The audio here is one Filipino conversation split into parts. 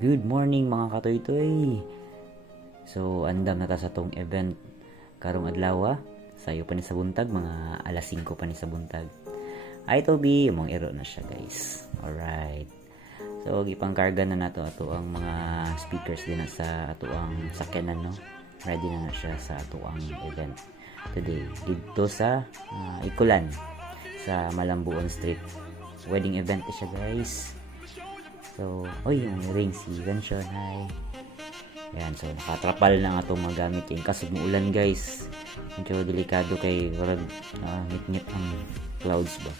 Good morning mga katoy-toy. So, andam na ta sa tong event karong adlaw. Sayo pa ni sa buntag, mga alas 5 pa ni sa buntag. Ay Toby, mong iro na siya guys. Alright. So, gipangkarga na nato ato ang mga speakers din na sa ato ang sakyanan, no? Ready na siya sa ato ang event today. Dito sa Ikulan sa Malambuon Street. Wedding event siya guys. So, yung ring si Vention, hi. Ayan, so nakatrapal na nga itong magamit yung kasog mo ulan guys. Medyo delikado kay warag ngit-ngit ang clouds ba.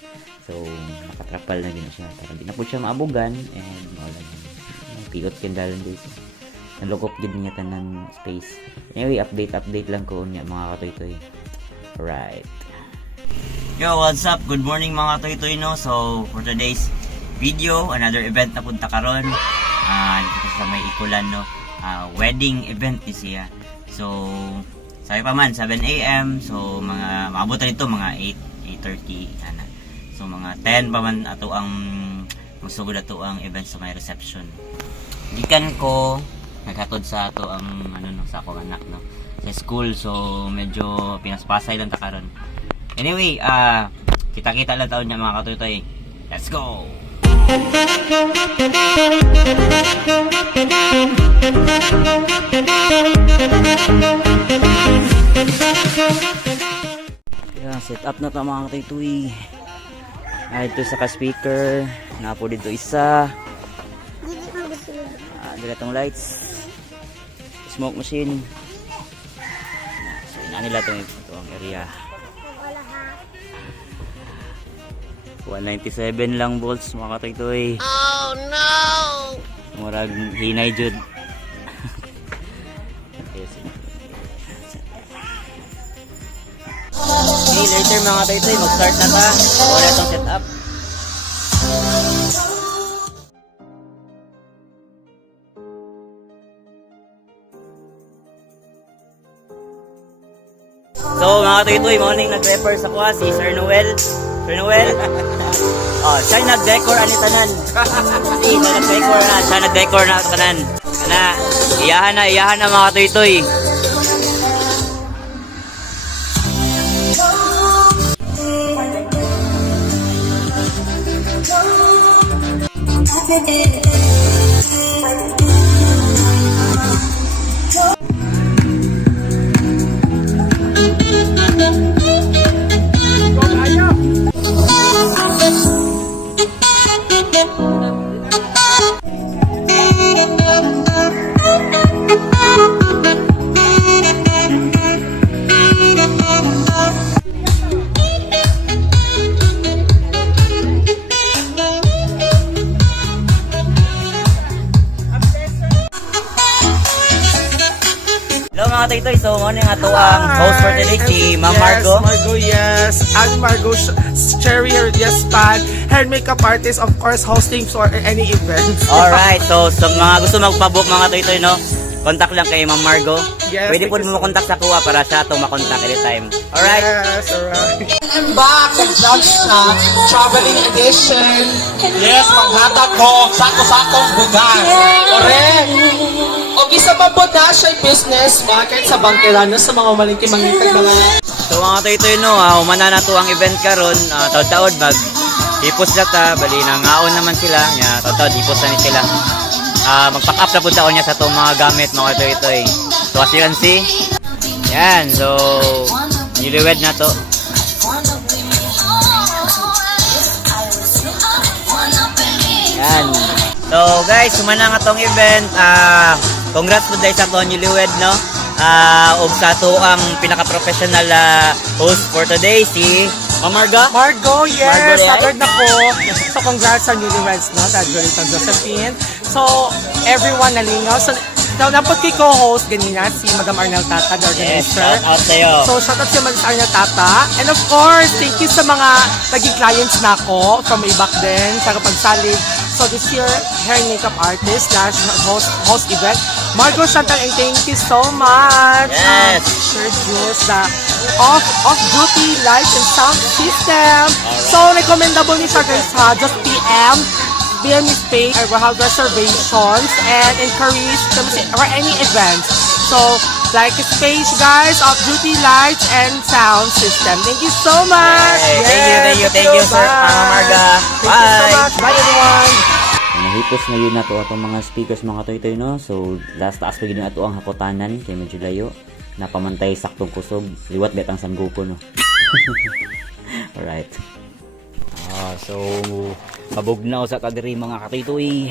So, nakatrapal na gina siya. Para di na po siya maabugan and wala piot kendalan guys. Nalukop din niya tanan space. Anyway, update lang ko niya mga katoy-toy. Alright. Yo, what's up? Good morning mga katoy-toy, no? So, for today's video, another event na punta karon dito sa may Ikulan, no? Wedding event ni siya. So sabi pa man 7 AM, so mga maabot nito mga 8:30 ana. So mga 10 pa man ato ang masugod ato ang event sa may reception. Gikan ko naghatod sa ato ang sa akong anak, no, sa school, so medyo pinaspasay lang ta karon. Anyway, kita-kita lang taon niya mga katoy-toy. Let's go. Set up na ta mga katoy-toy. Ito sa ka-speaker na po dito isa. Dila tong lights, smoke machine. So ina nila tong area. 197 lang volts mga katoy-toy. Oh no! Murag hinay jud. Okay, later mga katoy-toy, mag-start na ta. Wala itong setup. So mga katoy-toy, morning nag-refer sa kuha si Sir Noel. Sir Noel. Siya nag-decor ani tanan. Si nag-decor na, siya nag-decor na tanan. Na, iyahan na mga katoy-toy. Mga katoy-toy, so ano nga to ang host for today, si Ma'am Margo. Yes, I'm Margo Cherry Herdiaspan, hair makeup artist, of course, hosting for any event. Alright, so mga gusto magpabook mga katoy-toy, no, contact lang kay Ma'am Margo. Yes, pwede po mo makontak sa kuha para siya itong makontak anytime. Alright? Yes, alright. I'm back at Vlogsta Traveling Edition. Yes, maghatag ko sako-sakong bugas. Correct. O isa pa po na siya business market sa Bangkirano sa mga malingki mangitag mga. So mga katoy-toy, no, umana na to ang event karon, taod-taod hipos na ta, bali nangaon naman sila, taod-taod hipos na ni sila. Mag-pack up na po taon niya sa itong mga gamit mga katoy-toy. So as you can see, yan, so niliwed na to. Yan. So guys, sumana nga tong event. Congrats po dahil sa itong niliwed, no? Og sa ito ang pinaka-professional host for today, si Ma'am Margo. Margo, yes, Margo, staggered na po. So congrats sa newlyweds, no? Sa Jolita Josephine. So everyone nalingaw. So napot kay co-host ganina si Madam Arnel Tata, the Yes, organizer. shout out sa'yo. So shout out si Madam Arnel Tata. And of course, thank you sa mga naging clients na ako from way back then sa kapagsalig. So this year, hair and makeup artist / host event, Margo Chantal, and thank you so much. Yes. Sir Jules, the off-duty light and sound system. Alright. So recommendable ni siya guys ha, just PM BME space or will have reservations and encourage or any events. So, like a space, guys, off-duty lights and sound system. Thank you so much! Thank you, Sir Marga. Thank you so much. Bye, everyone! Nahipos na yun na to atong mga speakers mga toy-toy, no? So, last taas pa yun na ito ang hakutanan kay medyo layo. Napamantay saktong kusog. Liwat bet ang sanggoko, no? Alright. So, kabugnaw sa kadiri mga katoy-toy.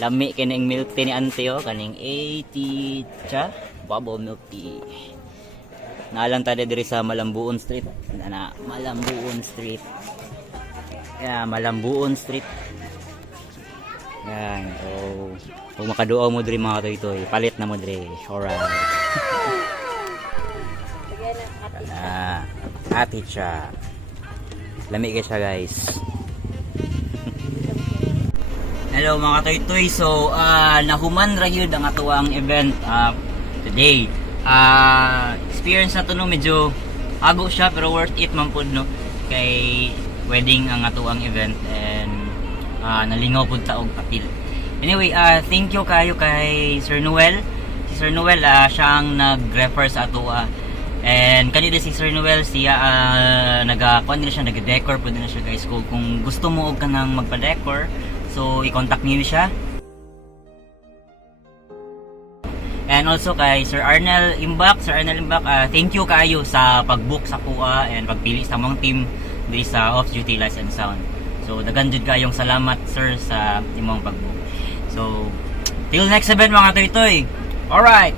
Lami kining milk tea ni ante, oh. Kaning 80 cha bubble milk tea. Naalang tayo diri sa Malambuon Street. Malambuon Street. Yeah, Malambuon Street. Yan. So, kung makaduaw mo diri mga toy-toy, palit na mo diri. Alright. Ate siya. Lami ka siya, guys. Hello mga toy-toy. So, nahuman ra yun ang atuang event today. Experience na to, no, medyo ago siya pero worth it man po, no, kay wedding ang atuang event and nalingaw po taog kapil. Anyway, thank you kayo kay Sir Noel. Si Sir Noel, siya ang nag-refer sa atua. And kanina si Sir Noel, siya nag-decor po din na siya, guys. Kung gusto mo og kanang magpa-decor, so i-contact niyo siya. And also kay Sir Arnel Imbak, thank you kayo sa pag-book sa kuha and pagpili sa mong team diri sa Off-Duty Lights and Sound. So dagan jud kayong salamat, sir, sa imong pag-book. So till next event mga toy-toy. Alright.